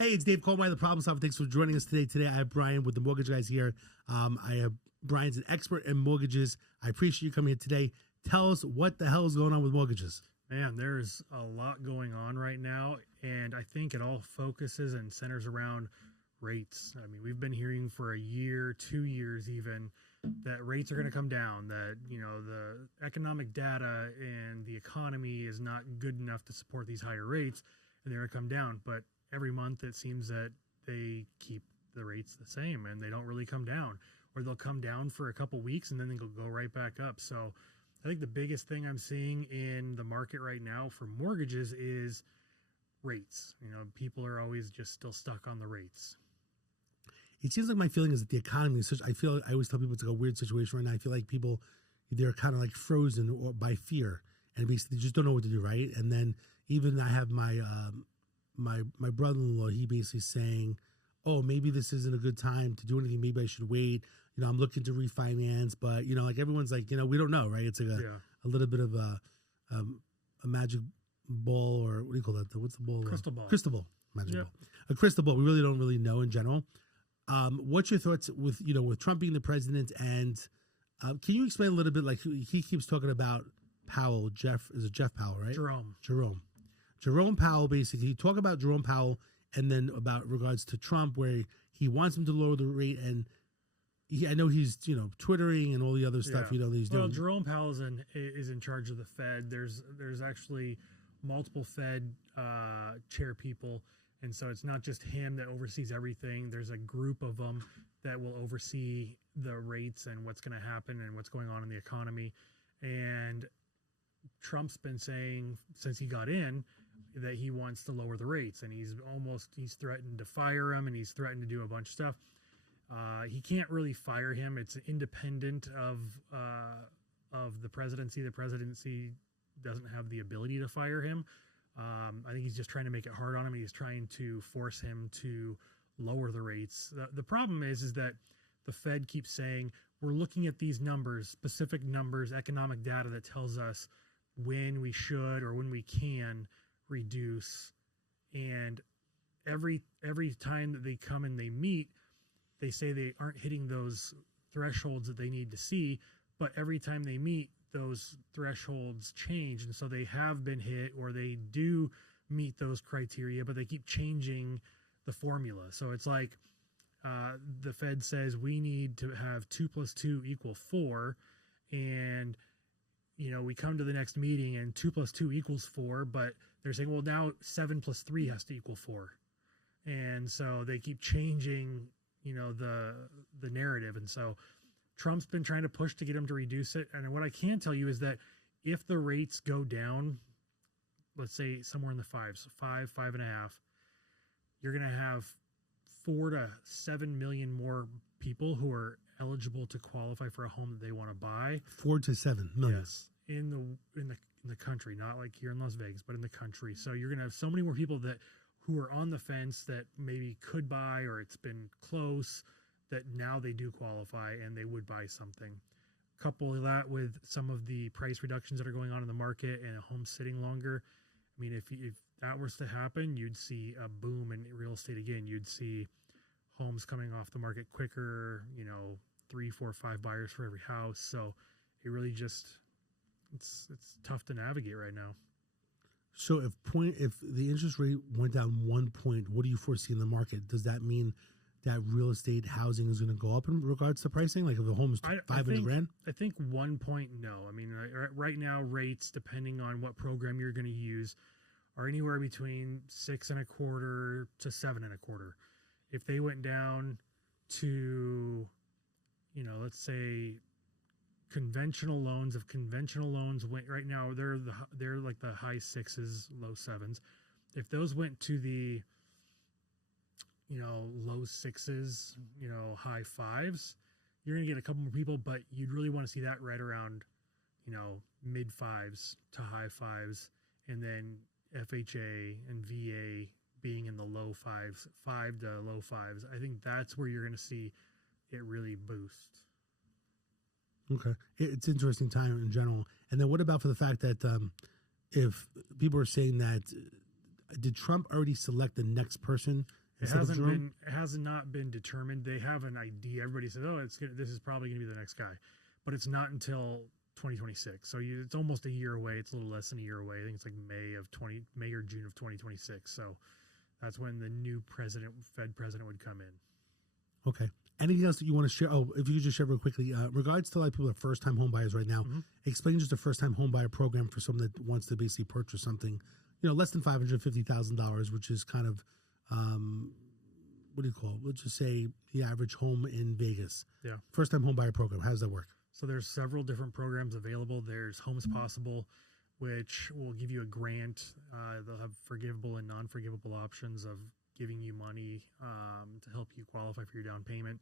Hey, it's Dave Colby, the Problem Solver. Thanks for joining us today. Today, I have Brian with the Mortgage Guys here. Brian's an expert in mortgages. I appreciate you coming here today. Tell us what the hell is going on with mortgages. Man, there's a lot going on right now, and I think it all focuses and centers around rates. I mean, we've been hearing for a year, 2 years even, that rates are going to come down, that, the economic data and the economy is not good enough to support these higher rates, and they're going to come down. But every month it seems that they keep the rates the same and they don't really come down, or they'll come down for a couple weeks and then they'll go right back up. So I think the biggest thing I'm seeing in the market right now for mortgages is rates. People are always just still stuck on the rates. It seems like my feeling is that the economy is such, I always tell people it's like a weird situation right now. I feel like people, they're kind of like frozen or by fear, and basically they just don't know what to do, right? And then even I have my brother-in-law, he basically saying, oh, maybe this isn't a good time to do anything. Maybe I should wait. I'm looking to refinance, but like everyone's like, we don't know, right? It's like a little bit of a magic ball, or what do you call that? What's the ball? Crystal ball. Crystal ball. Magic ball. A crystal ball. We really don't really know in general. What's your thoughts with Trump being the president? And can you explain a little bit, like he keeps talking about Powell, Jeff Powell, right? Jerome Powell, basically. Talk about Jerome Powell and then about regards to Trump, where he wants him to lower the rate. And I know he's, Twittering and all the other stuff, that he's doing. Well, Jerome Powell is in charge of the Fed. There's actually multiple Fed chair people. And so it's not just him that oversees everything. There's a group of them that will oversee the rates and what's going to happen and what's going on in the economy. And Trump's been saying since he got in that he wants to lower the rates, and he's threatened to fire him, and he's threatened to do a bunch of stuff. He can't really fire him. It's independent of the presidency. The presidency doesn't have the ability to fire him. I think he's just trying to make it hard on him. He's trying to force him to lower the rates. The problem is that the Fed keeps saying, we're looking at these numbers, specific numbers, economic data that tells us when we should or when we can reduce. And every time that they come and they meet, they say they aren't hitting those thresholds that they need to see. But every time they meet, those thresholds change, and so they have been hit or they do meet those criteria, but they keep changing the formula. So it's like the Fed says we need to have 2 + 2 = 4, and we come to the next meeting and 2 + 2 = 4, but they're saying, well, now 7 + 3 has to equal 4, and so they keep changing the narrative. And so Trump's been trying to push to get him to reduce it. And what I can tell you is that if the rates go down, let's say somewhere in the 5s, 5.5, you're going to have 4 to 7 million more people who are eligible to qualify for a home that they want to buy. 4 to 7 million. Yes, in the country, not like here in Las Vegas, but in the country. So you're going to have so many more people who are on the fence that maybe could buy, or it's been close, that now they do qualify and they would buy something. Couple that with some of the price reductions that are going on in the market and a home sitting longer. I mean, if that was to happen, you'd see a boom in real estate again. You'd see homes coming off the market quicker, 3, 4, 5 buyers for every house. So it really just, it's tough to navigate right now. So if the interest rate went down 1 point, what do you foresee in the market? Does that mean that real estate housing is going to go up in regards to pricing? Like if the home is $500,000? I think 1 point, no. I mean, right now rates, depending on what program you're going to use, are anywhere between 6.25% to 7.25%. If they went down to, let's say conventional loans, if conventional loans went right now, they're like the high 6s, low 7s. If those went to the low 6s, high 5s, you're going to get a couple more people, but you'd really want to see that right around, mid 5s to high 5s, and then FHA and VA being in the low 5s, 5 to low 5s. I think that's where you're going to see it really boost. Okay. It's an interesting time in general. And then what about for the fact that if people are saying that, did Trump already select the next person Jerome? It has not been determined. They have an idea. Everybody says, "Oh, this is probably going to be the next guy," but it's not until 2026. So it's almost a year away. It's a little less than a year away. I think it's like May or June of 2026. So that's when the new Fed president would come in. Okay. Anything else that you want to share? Oh, if you could just share real quickly, regards to a lot of people that are first-time home buyers right now, explain just a first-time home buyer program for someone that wants to basically purchase something, less than $550,000, which is kind of, what do you call it? Let's just say the average home in Vegas. Yeah. First-time home buyer program. How does that work? So there's several different programs available. There's Homes Possible, which will give you a grant. They'll have forgivable and non-forgivable options of giving you money to help you qualify for your down payment.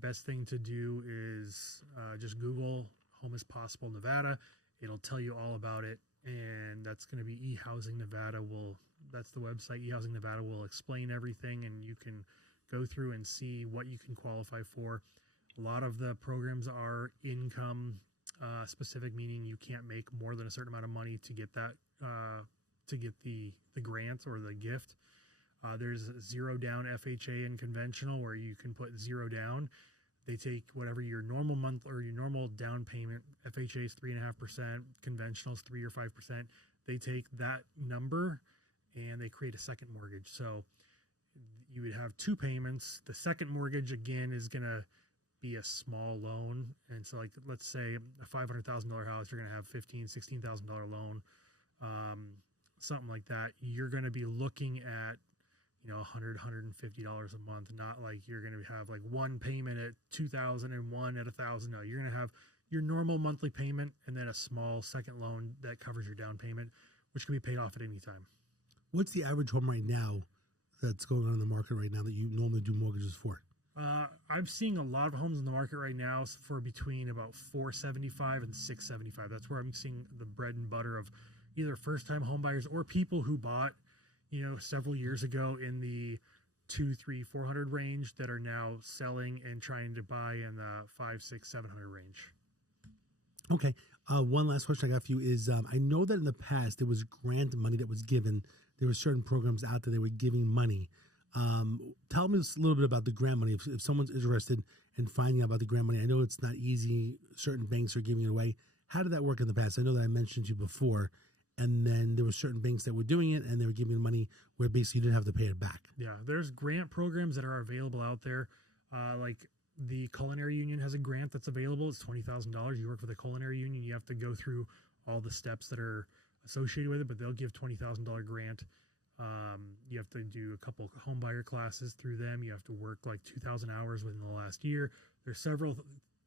Best thing to do is just Google Home is Possible Nevada. It'll tell you all about it, and that's going to be eHousing Nevada. That's the website. eHousing Nevada will explain everything, and you can go through and see what you can qualify for. A lot of the programs are income specific, meaning you can't make more than a certain amount of money to get that to get the grant or the gift. There's zero down FHA and conventional where you can put zero down. They take whatever your normal month or your normal down payment. FHA is 3.5%, conventional is 3 or 5%. They take that number and they create a second mortgage. So you would have two payments. The second mortgage again is going to be a small loan. And so like, let's say a $500,000 house, you're going to have $16,000 loan, something like that. You're going to be looking at, $100, $150 a month, not like you're going to have like one payment at $2,000 and one at $1,000. No, you're going to have your normal monthly payment and then a small second loan that covers your down payment, which can be paid off at any time. What's the average home right now that's going on in the market right now that you normally do mortgages for? I'm seeing a lot of homes in the market right now for between about $475 and $675. That's where I'm seeing the bread and butter of either first-time home buyers or people who bought several years ago in the 200, 300, 400 range that are now selling and trying to buy in the 500, 600, 700 range. Okay. One last question I got for you is, I know that in the past there was grant money that was given. There were certain programs out there that were giving money. Tell me a little bit about the grant money. If someone's interested in finding out about the grant money, I know it's not easy. Certain banks are giving it away. How did that work in the past? I know that I mentioned to you before. And then there were certain banks that were doing it, and they were giving money where basically you didn't have to pay it back. Yeah, there's grant programs that are available out there. Like the Culinary Union has a grant that's available. It's $20,000. You work for the Culinary Union, you have to go through all the steps that are associated with it, but they'll give $20,000 grant. You have to do a couple home buyer classes through them. You have to work like 2,000 hours within the last year. There's several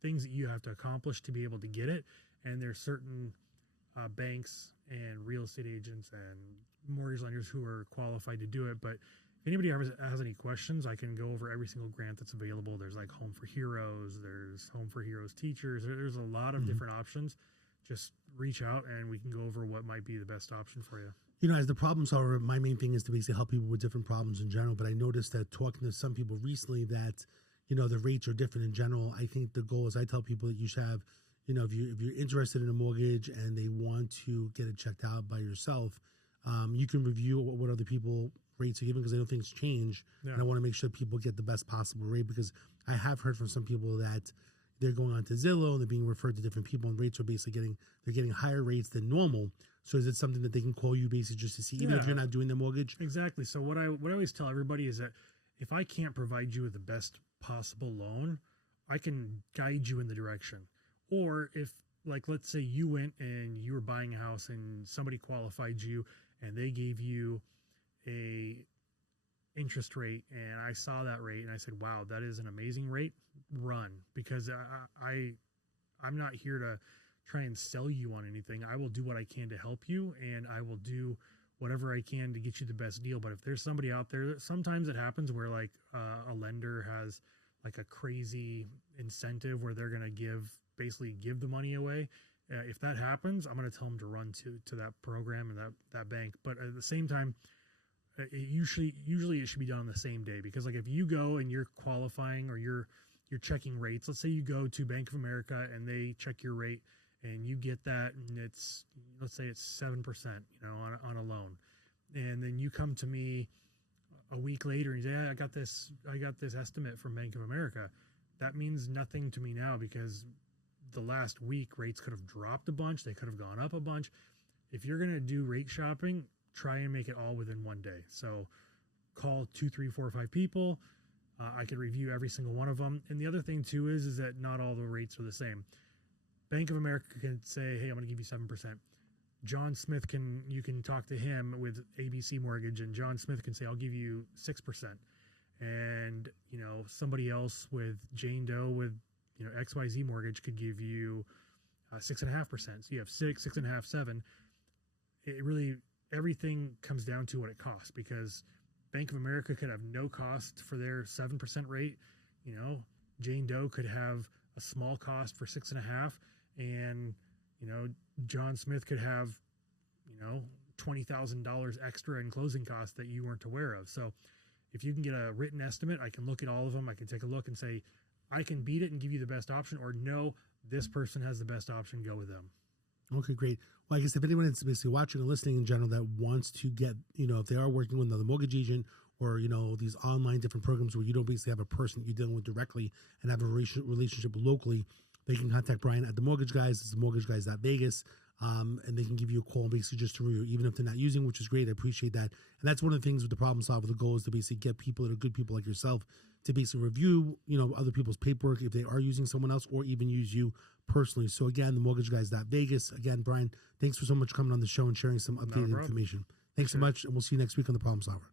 things that you have to accomplish to be able to get it, and there's certain banks and real estate agents and mortgage lenders who are qualified to do it. But if anybody ever has any questions, I can go over every single grant that's available. There's like Home for Heroes, there's Home for Heroes Teachers. There's a lot of different options. Just reach out and we can go over what might be the best option for you. As the problem solver, my main thing is to basically help people with different problems in general. But I noticed that talking to some people recently that, the rates are different in general. I think the goal is I tell people that you should have, if you're interested in a mortgage and they want to get it checked out by yourself, you can review what other people rates are given because I know things change. Yeah. And I want to make sure people get the best possible rate because I have heard from some people that they're going on to Zillow and they're being referred to different people and rates are basically getting higher rates than normal. So is it something that they can call you basically just to see, even if you're not doing the mortgage? Exactly. So what I always tell everybody is that if I can't provide you with the best possible loan, I can guide you in the direction. Or if, like, let's say you went and you were buying a house and somebody qualified you and they gave you a interest rate and I saw that rate and I said, wow, that is an amazing rate, run. Because I'm not here to try and sell you on anything. I will do what I can to help you and I will do whatever I can to get you the best deal. But if there's somebody out there, sometimes it happens where like a lender has like a crazy incentive where they're going to basically give the money away. If that happens, I'm going to tell them to run to that program and that bank. But at the same time, usually it should be done on the same day because like if you go and you're qualifying or you're checking rates, let's say you go to Bank of America and they check your rate and you get that and let's say it's 7%, on a loan. And then you come to me a week later and you say, yeah, I got this estimate from Bank of America. That means nothing to me now because the last week rates could have dropped a bunch. They could have gone up a bunch. If you're going to do rate shopping, try and make it all within one day. So call 2, 3, 4, 5 people. I could review every single one of them. And the other thing too is that not all the rates are the same. Bank of America can say, hey, I'm going to give you 7%. John Smith you can talk to him with ABC Mortgage, and John Smith can say, I'll give you 6%. And, somebody else with Jane Doe with, XYZ Mortgage could give you 6.5%. So you have 6, 6.5, 7. It really, everything comes down to what it costs, because Bank of America could have no cost for their 7% rate. Jane Doe could have a small cost for 6.5, and John Smith could have $20,000 extra in closing costs that you weren't aware of. So if you can get a written estimate, I can look at all of them. I can take a look and say, I can beat it and give you the best option, or no, this person has the best option, go with them. Okay, great. Well, I guess if anyone is basically watching or listening in general that wants to get, if they are working with another mortgage agent or, these online different programs where you don't basically have a person you're dealing with directly and have a relationship locally, they can contact Brian at The Mortgage Guys. It's themortgageguys.vegas. And they can give you a call basically just to review, even if they're not using, which is great. I appreciate that. And that's one of the things with the problem solver. The goal is to basically get people that are good people like yourself to basically review, other people's paperwork if they are using someone else, or even use you personally. So again, themortgageguys.vegas. Again, Brian, thanks for so much coming on the show and sharing some updated information. Thanks so much. And we'll see you next week on The Problem Solver.